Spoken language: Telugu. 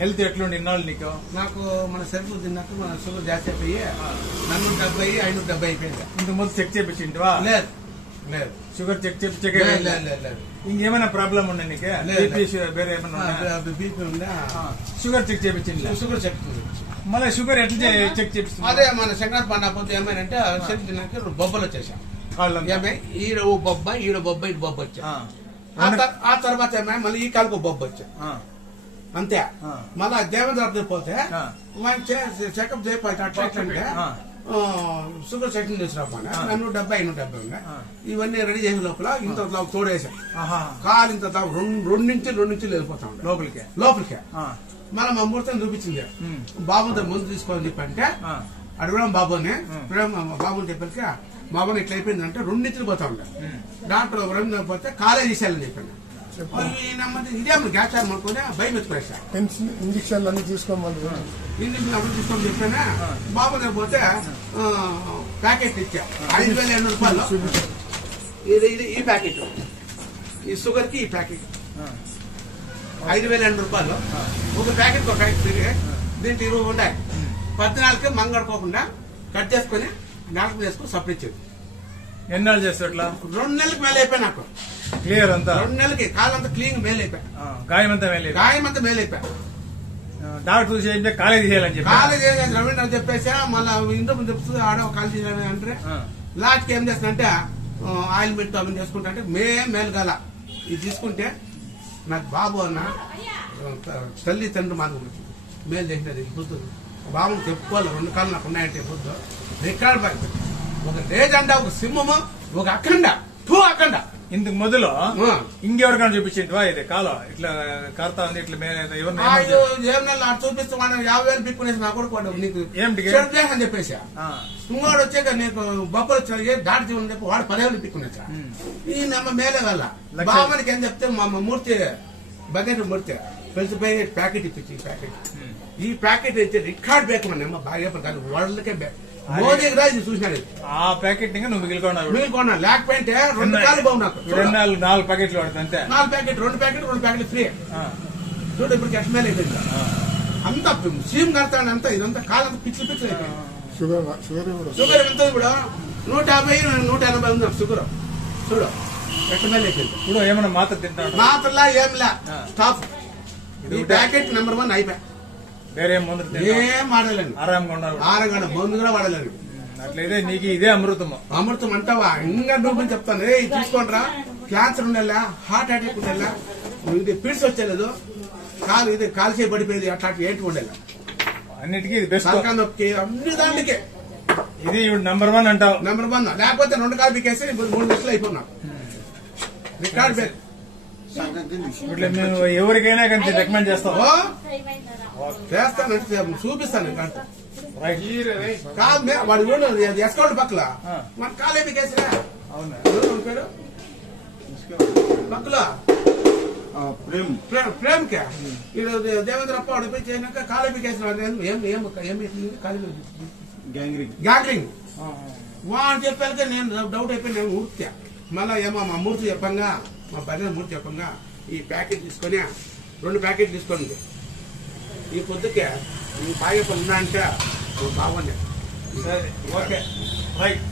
హెల్త్ ఎట్లుండి ఇన్నాళ్ళు నీకు? నాకు మన సరుకులు తిన్నాక మన షుగర్ జాస్తి అయిపోయి 470 570 అయిపోయింది. ఇంత ముందు చెక్ చేయించింటివా? లేదు లేదు, షుగర్ చెక్ చేయించే లేదు. ఇంకేమైనా ప్రాబ్లం ఉండే నీకే? వేరే ఏమన్నా బీపీ ఉందా? షుగర్ చెక్ చేయించింది. షుగర్ చెక్ మళ్ళీ షుగర్ ఎట్లా చెక్ చేపిస్తుంది? అదే మన శంకర్ పండుగ పొద్దు ఏమైనా చెక్ తిన్నాక బొబ్బలు వచ్చేసాం. ఈడ బొబ్బ ఈడ బొబ్బ ఇటు బొబ్బ వచ్చా. ఆ తర్వాత ఏమై మళ్ళీ ఈ కాలుకు బొబ్బ వచ్చా. అంతే. మళ్ళా దేవేంద్ర పోతే చెకప్ చేయకపోతే అట్లంటే షుగర్ చెక్ తీసుకురాపండి 470 570 ఉన్నాయి. ఇవన్నీ రెడీ చేసిన లోపల ఇంత తోడేసాం. కాలు ఇంత రెండు నుంచి వెళ్ళిపోతా ఉంటాయి లోపలికే. మళ్ళీ మా ముహూర్తం చూపించింది. బాబుతో ముందు తీసుకోవాలని చెప్పంటే అడగడం బాబుని బాబుని చెప్పాక బాబుని ఇట్లా అయిపోయిందంటే 2 నుంచి పోతా ఉంటాయి. డాక్టర్ 2 పోతే కాలేజ్ తీసేయాలని చెప్పాను. ఇదేమో గ్యాస్ అనుకుని భయం ఎత్తుకునేసా. ఇంజక్షన్లు అన్ని తీసుకోమని తీసుకొని చెప్పానా. బాబు దగ్గర పోతే ప్యాకెట్ ఇచ్చా 5,200 రూపాయలు. ఇది ఈ ప్యాకెట్, ఈ షుగర్ కి ఈ ప్యాకెట్ 5,200 రూపాయలు. ఒక ప్యాకెట్ ఒక ప్యాకెట్ తిరిగి దీంట్లో 20 ఉన్నాయి. 14కి మంగడుకోకుండా కట్ చేసుకుని డాక్టర్ చేసుకుని సప్లై ఇచ్చేది. ఎన్నాళ్ళు చేస్తావు ఇట్లా? 2 నెలలకు మేలు అయిపోయి నాకు క్లియర్ అంతా. 2 నెలలకి కాలంతా క్లీన్ మేలు అయిపోయా. గాయం అంతా మేలు అయిపోయా. డాక్టర్ చూసి కాలేజ్ చేయాలని చెప్పి కాలేజ్ రవీంద్ర చెప్పేసా. మళ్ళీ ఇంట్లో చెప్తుంది ఆడ కాలేజ్ అంటే లాస్ట్కి ఏం చేస్తానంటే ఆయిల్మెంట్ అవన్నీ చేసుకుంటా అంటే మేలు కాల. ఇది తీసుకుంటే నాకు బాబు అన్న తల్లి తండ్రి మాకు మేలు చేసినది. పొద్దు బాబుని చెప్పుకోవాలి. 2 కాళ్ళు నాకు ఉన్నాయంటే పొద్దు రికార్డ్ ఒక లేజెండా, ఒక సింహము, ఒక అఖండ అఖండ. ఇందుకు మొదలు ఇంకెవరికైనా చూపించింటివా? ఇది కాలం ఇట్లా కడతా ఉంది ఇట్లా ఏమన్నా చూపిస్తే 50,000 పిక్కునేసి నా కొడుకు నీకు అని చెప్పేసి ఇంకోడు వచ్చాక నీకు బొబ్బలు వచ్చి దాటి అని చెప్పి వాడు 10,000 పిక్కునేసా. ఈ నమ్మ మేలే వల్ల బాబానికి ఏం చెప్తే మా మూర్తి బకెట్ మూర్తి కలిసిపోయి ప్యాకెట్ ఇప్పించి ఈ ప్యాకెట్ ఇచ్చి రికార్డ్ బేక్ మన బాగా వరల్డ్కే మోదీకి రా ఇది చూసినాడు. ఆ ప్యాకెట్ నువ్వు మిగిలికొన్నా లేకపోతే 2 కాలు బాగు నాకు 4 ప్యాకెట్లు పడుతుంది అంతే. 4 ప్యాకెట్ 2 ప్యాకెట్లు ఫ్రీ. చూడు ఇప్పుడు ఎట్ మేలు అయిపోయింది. అంతా సీమ్ కడతాడు అంతా. ఇదంతా కాలంతా పిచ్చి అయిపోయింది. షుగర్ ఎంత ఇప్పుడు 150 180 ఉంది షుగర్. చూడు ఎట్ మేలు అయిపోయింది. ఇప్పుడు ఏమన్నా మాత్ర తింటాడు? మాత్రలా ఏంలా స్టాఫ్. ఈ ప్యాకెట్ నెంబర్ 1 అయిపోయా. ఏం వాడలేను. ఆరంగా మందు కూడా వాడలేను. అట్లయితే నీకు ఇదే అమృతం. అమృతం అంటావా? ఇంకా నువ్వు చెప్తాను. ఇది తీసుకోండిరా. క్యాన్సర్ ఉండేలా, హార్ట్ అటాక్ ఉండేలా, ఇది పిడ్స్ వచ్చేలేదు, కాలు ఇది కాల్చేయి పడిపోయేది, అట్లాంటి ఏంటి ఉండేలా అన్నిటికీ ఇది బెస్ట్. నొక్కి అన్ని దానికి ఇది నెంబర్ 1 అంటావు. నెంబర్ 1. లేకపోతే 2 కాలు పీకేసి 3 లక్షలు అయిపోయినా రికార్డ్ పేరు. ఇట్లా మేము ఎవరికైనా కానీ రికమెండ్ చేస్తాం. చేస్తానంటే చూపిస్తాను. కాదు వాడు ఎస్కౌంట్ పక్కల మన కాలే పీకేసినా పేరు పక్కల ప్రేమ్కే దేవేంద్రప్ప వాడిపోయి చేసినాక కాలే పీకేసిన గ్యాంగ్రింగ్ వా అని చెప్పాక నేను డౌట్ అయిపోయి నేను ఊర్తా. మళ్ళా ఏమో మా మూర్తి చెప్పంగా, మా బర్రె మూర్తి చెప్పంగా ఈ ప్యాకెట్ తీసుకొని 2 ప్యాకెట్ తీసుకోండి. ఈ పొద్దుకే ఈ తాగే పని అంటే బాగుంది. సరే ఓకే రైట్.